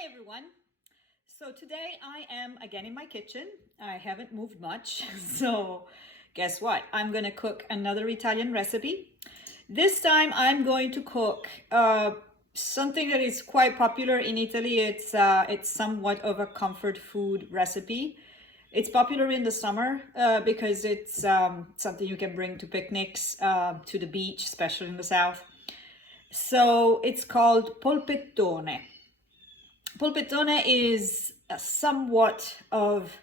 Hi everyone. So today I am again in my kitchen. I haven't moved much. So guess what? I'm gonna cook another Italian recipe. This time I'm going to cook something that is quite popular in Italy. It's somewhat of a comfort food recipe. It's popular in the summer because it's something you can bring to picnics, to the beach, especially in the south. So it's called polpettone. Polpettone is somewhat of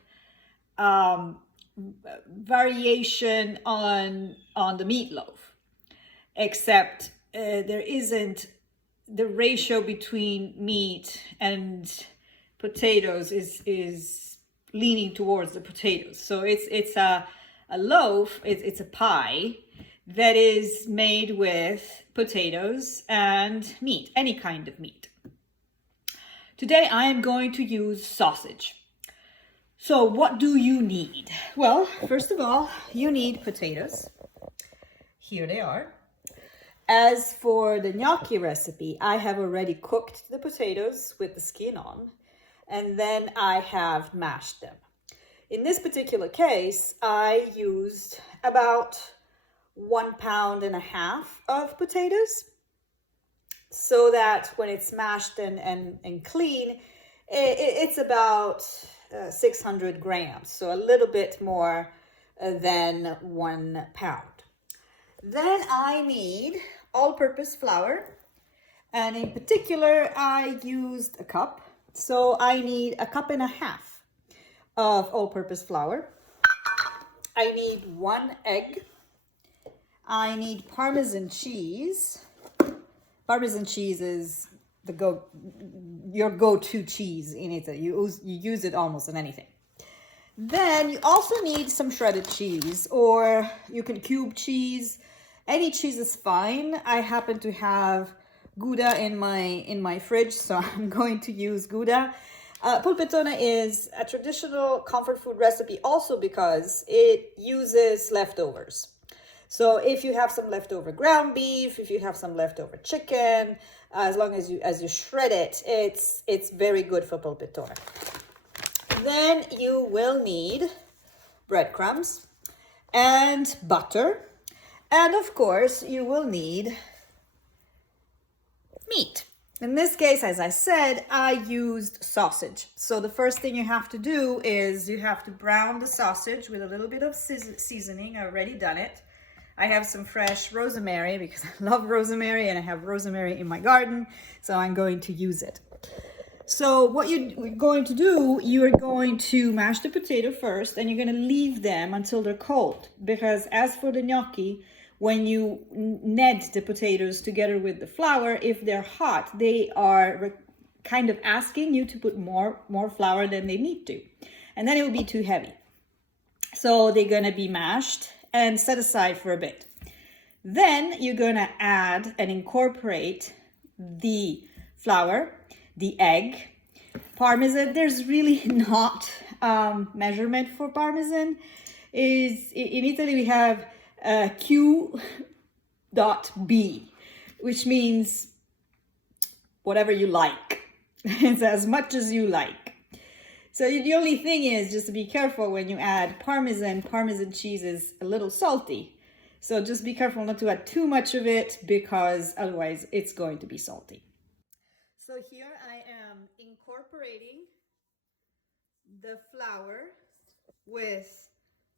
um, variation on the meatloaf, except there isn't the ratio between meat and potatoes is leaning towards the potatoes. So it's a loaf. It's a pie that is made with potatoes and meat, any kind of meat. Today I am going to use sausage. So what do you need? Well, first of all, you need potatoes. Here they are. As for the gnocchi recipe, I have already cooked the potatoes with the skin on, and then I have mashed them. In this particular case, I used about 1.5 pounds of potatoes, so that when it's mashed and clean, it's about 600 grams, so a little bit more than 1 pound. Then I need all-purpose flour, and in particular I used a cup, so I need 1.5 cups of all-purpose flour. I need 1 egg. I need Parmesan cheese. Parmesan cheese is your go-to cheese in Italy. You use it almost in anything. Then you also need some shredded cheese, or you can cube cheese. Any cheese is fine. I happen to have Gouda in my fridge, so I'm going to use Gouda. Polpettone is a traditional comfort food recipe also because it uses leftovers. So if you have some leftover ground beef, if you have some leftover chicken, as long as you shred it, it's very good for polpettone. Then you will need breadcrumbs and butter. And of course, you will need meat. In this case, as I said, I used sausage. So the first thing you have to do is you have to brown the sausage with a little bit of seasoning. I've already done it. I have some fresh rosemary because I love rosemary and I have rosemary in my garden, so I'm going to use it. So what you're going to do, you're going to mash the potato first and you're going to leave them until they're cold, because as for the gnocchi, when you knead the potatoes together with the flour, if they're hot, they are kind of asking you to put more flour than they need to, and then it will be too heavy. So they're going to be mashed and set aside for a bit. Then you're gonna add and incorporate the flour, the egg, Parmesan. There's really not measurement for Parmesan. In Italy we have Q.B, which means whatever you like. It's as much as you like. So the only thing is just to be careful when you add Parmesan. Parmesan cheese is a little salty. So just be careful not to add too much of it, because otherwise it's going to be salty. So here I am incorporating the flour with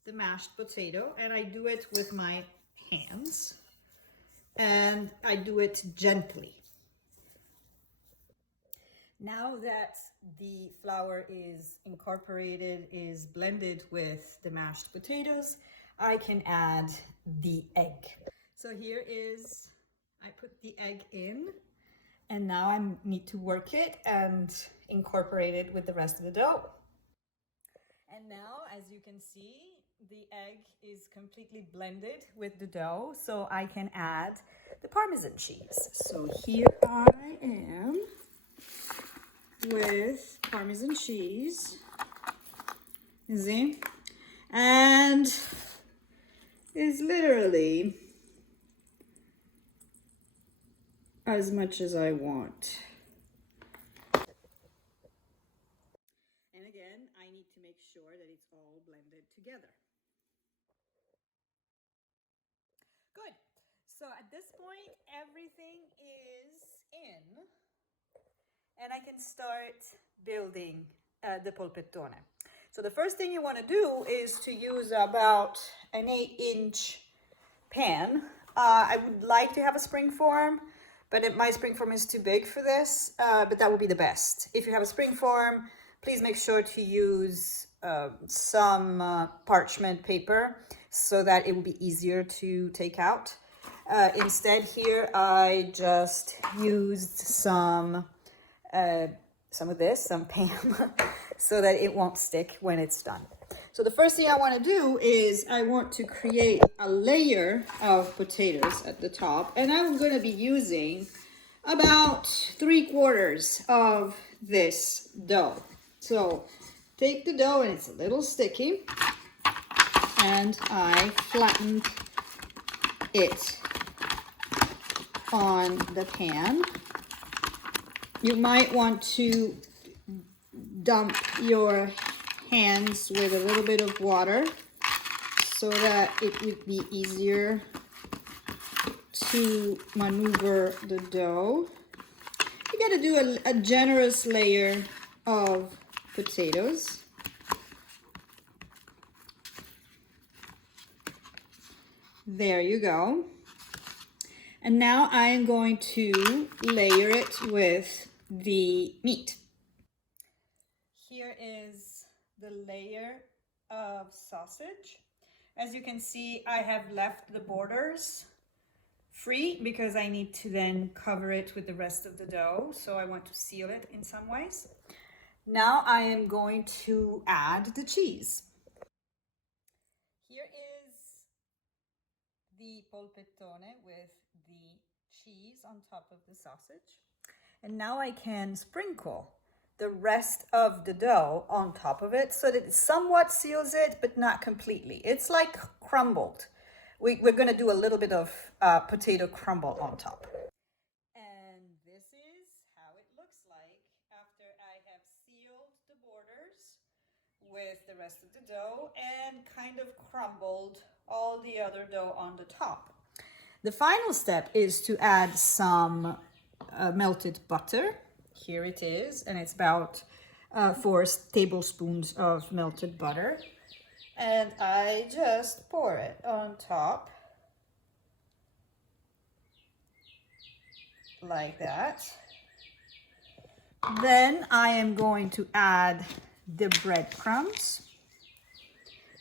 the mashed potato, and I do it with my hands, and I do it gently. Now that the flour is incorporated, is blended with the mashed potatoes, I can add the egg. So here is, I put the egg in, and now I need to work it and incorporate it with the rest of the dough. And now, as you can see, the egg is completely blended with the dough, so I can add the Parmesan cheese. So here I am with Parmesan cheese, see, and it's literally as much as I want. then I need to make sure that it's all blended together. Good. So at this point, everything is in, and I can start building the polpettone. So the first thing you want to do is to use about an 8-inch pan. I would like to have a springform, but my springform is too big for this, but that would be the best. If you have a springform, please make sure to use some parchment paper so that it will be easier to take out. Instead here, I just used some of this, some Pam, so that it won't stick when it's done. So the first thing I want to do is I want to create a layer of potatoes at the top, and I'm going to be using about 3/4 of this dough. So take the dough, and it's a little sticky, and I flattened it on the pan. You might want to dump your hands with a little bit of water so that it would be easier to maneuver the dough. You got to do a generous layer of potatoes. There you go. And now I am going to layer it with the meat. Here is the layer of sausage. As you can see, I have left the borders free because I need to then cover it with the rest of the dough. So I want to seal it in some ways. Now I am going to add the cheese. Here is the polpettone with the cheese on top of the sausage. And now I can sprinkle the rest of the dough on top of it so that it somewhat seals it, but not completely. It's like crumbled. We're going to do a little bit of potato crumble on top. And this is how it looks like after I have sealed the borders with the rest of the dough and kind of crumbled all the other dough on the top. The final step is to add some melted butter. Here it is, and it's about 4 tablespoons of melted butter. And I just pour it on top like that. Then I am going to add the breadcrumbs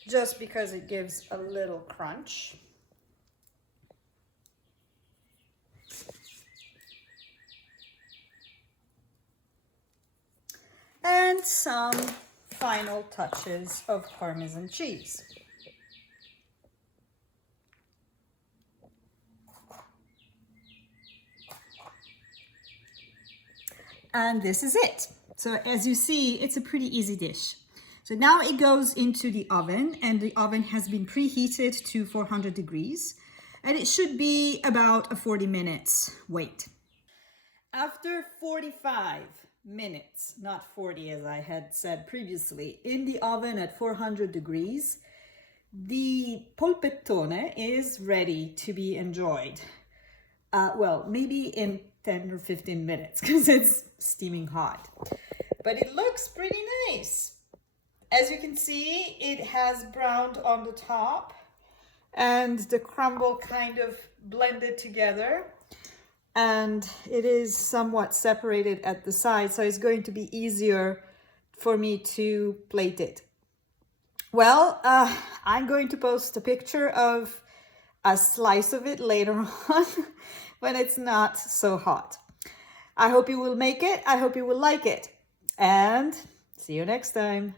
just because it gives a little crunch. And some final touches of Parmesan cheese. And this is it. So as you see, it's a pretty easy dish. So now it goes into the oven, and the oven has been preheated to 400 degrees, and it should be about a 40 minutes wait. After 45 minutes, not 40 as I had said previously, in the oven at 400 degrees, the polpettone is ready to be enjoyed. Well, maybe in 10 or 15 minutes because it's steaming hot. But it looks pretty nice. As you can see, it has browned on the top and the crumble kind of blended together. And it is somewhat separated at the side, so it's going to be easier for me to plate it. Well, I'm going to post a picture of a slice of it later on when it's not so hot. I hope you will make it. I hope you will like it. And see you next time.